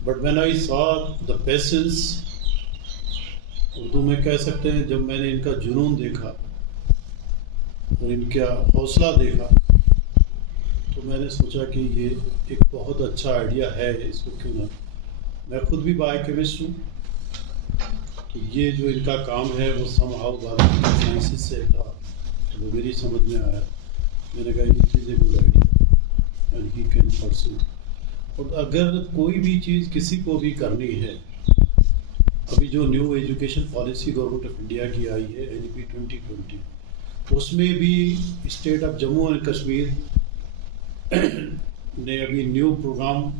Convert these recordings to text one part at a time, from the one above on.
But when I saw the patience, Urdu میں کہہ سکتے ہیں جب میں نے ان کا جنون دیکھا اور ان کا حوصلہ دیکھا تو میں نے سوچا کہ یہ ایک بہت اچھا آئیڈیا ہے، اس کو کیوں نہ. میں خود بھی بایو کیمسٹ ہوں، تو یہ جو ان کا کام ہے وہ سم ہاؤ بایولوجیکل سائنسز سے تھا، تو وہ میری سمجھ میں آیا. میں نے کہا یہ چیز a good idea and he can pursue. اور اگر کوئی بھی چیز کسی کو بھی کرنی ہے، ابھی جو new education policy government of India کی آئی ہے NEP 2020، اس میں بھی state of Jammu and Kashmir نے ابھی نیو پروگرام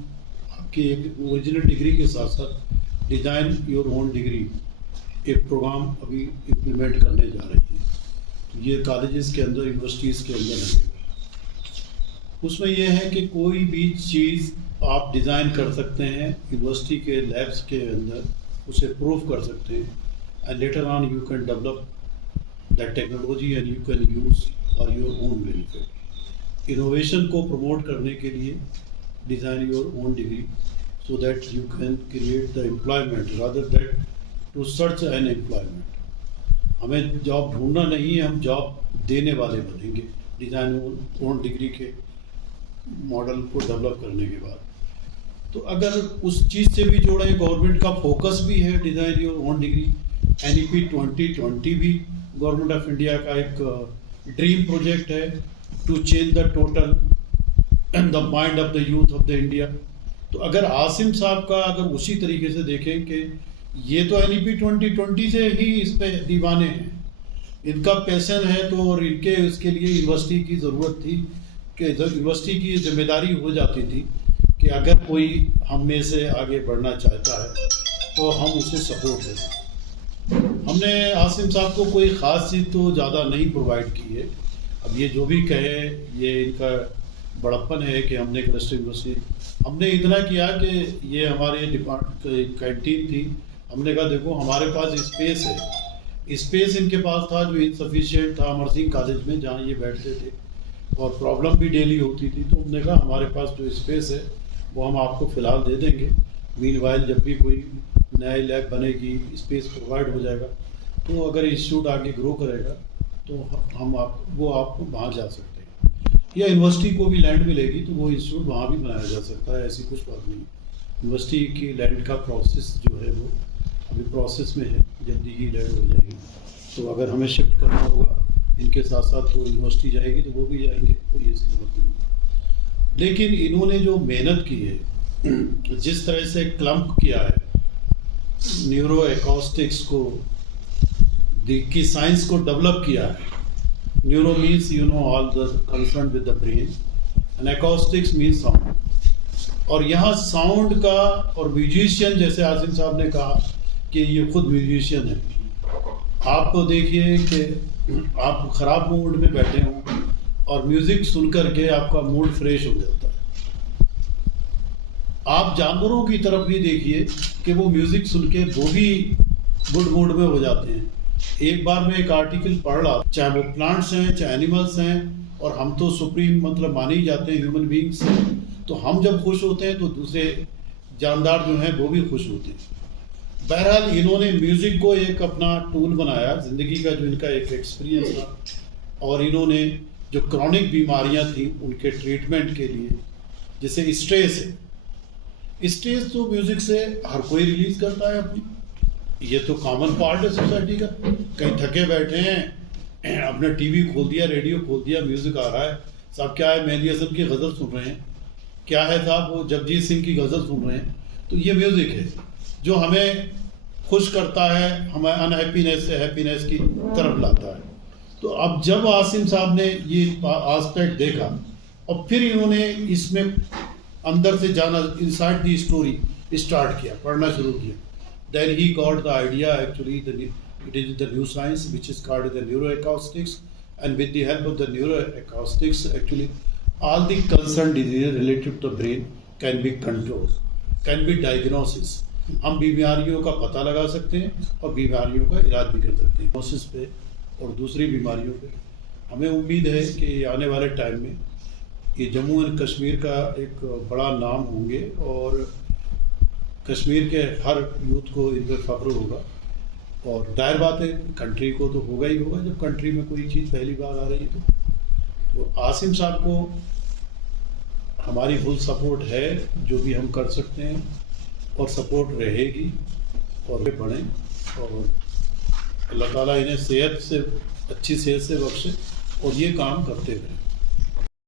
کی ایک اوریجنل ڈگری کے ساتھ ساتھ ڈیزائن یور اون ڈگری ایک پروگرام ابھی امپلیمنٹ کرنے جا رہی ہے. یہ کالجز کے اندر، یونیورسٹیز کے اندر لگے گا. اس میں یہ ہے کہ کوئی بھی چیز آپ ڈیزائن کر سکتے ہیں یونیورسٹی کے لیبس کے اندر، اسے پروف کر سکتے ہیں، and later on you can develop that technology and you can use for your own benefit. Innovation کو پروموٹ کرنے کے لیے design your own degree so that you can create the employment rather that to search an employment. ہمیں job ڈھونڈنا نہیں ہے، ہم job دینے والے بنیں گے ڈیزائن اون ڈگری کے ماڈل کو ڈیولپ کرنے کے بعد. تو اگر اس چیز سے بھی جوڑیں، گورنمنٹ کا فوکس بھی ہے design your own degree. NEP 2020 بھی گورنمنٹ آف انڈیا کا ایک ڈریم پروجیکٹ ہے to change the total the mind of the youth of the India. تو اگر عاصم صاحب کا اگر اسی طریقے سے دیکھیں کہ یہ تو NEP 2020 سے ہی اس پہ دیوانے ہیں، ان کا پیشن ہے، تو اور ان کے اس کے لیے یونیورسٹی کی ضرورت تھی کہ یونیورسٹی کی ذمہ داری ہو جاتی تھی کہ اگر کوئی ہم میں سے آگے بڑھنا چاہتا ہے تو ہم اسے سپورٹ دیں. ہم نے عاصم صاحب کو کوئی خاص چیز تو زیادہ نہیں پرووائڈ کی ہے. اب یہ جو بھی کہے یہ ان کا بڑپن ہے کہ ہم نے کلسٹر یونیورسٹی، ہم نے اتنا کیا کہ یہ ہمارے ڈپارٹمنٹ کینٹین تھی، ہم نے کہا دیکھو ہمارے پاس اسپیس ہے. اسپیس ان کے پاس تھا جو انسفیشینٹ تھا امر سنگھ کالج میں جہاں یہ بیٹھتے تھے، اور پرابلم بھی ڈیلی ہوتی تھی. تو ہم نے کہا ہمارے پاس جو اسپیس ہے وہ ہم آپ کو فی الحال دے دیں گے، مین وائل جب بھی کوئی نئے لیب بنے گی اسپیس پرووائڈ ہو جائے گا، تو اگر انسٹیٹیوٹ آگے گرو کرے گا تو ہم آپ کو وہاں جا سکتے ہیں، یا یونیورسٹی کو بھی لینڈ ملے گی تو وہ انسٹیٹیوٹ وہاں بھی بنایا جا سکتا ہے. ایسی کچھ بات نہیں. یونیورسٹی کی لینڈ کا پروسیس جو ہے وہ ابھی پروسیس میں ہے، جلدی ہی لینڈ ہو جائے گی. تو اگر ہمیں شفٹ کرنا ہوگا ان کے ساتھ ساتھ تو یونیورسٹی جائے گی تو وہ بھی جائیں گے، کوئی ایسی بات نہیں. لیکن انہوں نے جو محنت کی ہے، جس طرح سے کلمپ کیا ہے نیورو ایکوسٹکس کو کی سائنس کو ڈیولپ کیا ہے. Neuro means all the concern with the brain and acoustics means sound. اور یہاں ساؤنڈ کا اور میوزیشین، جیسے عاصم صاحب نے کہا کہ یہ خود میوزیشین ہے. آپ کو دیکھیے کہ آپ خراب موڈ میں بیٹھے ہوں اور میوزک سن کر کے آپ کا موڈ فریش ہو جاتا ہے. آپ جانوروں کی طرف بھی دیکھیے کہ وہ میوزک سن کے وہ بھی گڈ موڈ میں ہو جاتے ہیں. ایک بار میں ایک آرٹیکل پڑھ رہا، چاہے وہ پلانٹس ہیں چاہے اینیملس ہیں، اور ہم تو سپریم مطلب مانے ہی جاتے ہیں ہیومن بینگس ہیں، تو ہم جب خوش ہوتے ہیں تو دوسرے جاندار جو ہیں وہ بھی خوش ہوتے ہیں. بہرحال انہوں نے میوزک کو ایک اپنا ٹول بنایا، زندگی کا جو ان کا ایک ایکسپیرینس تھا، اور انہوں نے جو کرونک بیماریاں تھیں ان کے ٹریٹمنٹ کے لیے، جیسے اسٹریس ہے، اسٹریس تو میوزک سے ہر کوئی ریلیز کرتا ہے اپنی، یہ تو کامن پارٹ ہے سوسائٹی کا. کہیں تھکے بیٹھے ہیں، اپنا ٹی وی کھول دیا، ریڈیو کھول دیا، میوزک آ رہا ہے، صاحب کیا ہے مہندی حسن کی غزل سن رہے ہیں، کیا ہے صاحب وہ جگجیت سنگھ کی غزل سن رہے ہیں. تو یہ میوزک ہے جو ہمیں خوش کرتا ہے، ہمیں ان ہیپینیس سے ہیپینیس کی طرف لاتا ہے. تو اب جب عاصم صاحب نے یہ آسپیکٹ دیکھا اور پھر انہوں نے اس میں اندر سے جانا، انسائڈ دی اسٹوری اسٹارٹ کیا، پڑھنا شروع کیا. Then he got the idea, actually it is the new science which is called the neuroacoustics, and with the help of the neuroacoustics actually all the concerned diseases related to the brain can be controlled, can be diagnosis. ہم بیماریوں کا پتہ لگا سکتے ہیں اور بیماریوں کا علاج بھی کر سکتے ہیں. ڈائگنوسس پہ اور دوسری بیماریوں پہ ہمیں امید ہے کہ آنے والے ٹائم میں یہ جموں اینڈ کشمیر کا ایک بڑا نام ہوں گے، اور کشمیر کے ہر یوتھ کو ان پہ فخر ہوگا. اور ظاہر بات ہے کنٹری کو تو ہوگا ہی ہوگا جب کنٹری میں کوئی چیز پہلی بار آ رہی ہے. تو عاصم صاحب کو ہماری فل سپورٹ ہے، جو بھی ہم کر سکتے ہیں، اور سپورٹ رہے گی، اور بڑھیں، اور اللہ تعالیٰ انہیں صحت سے اچھی صحت سے بخشے اور یہ کام کرتے رہیں.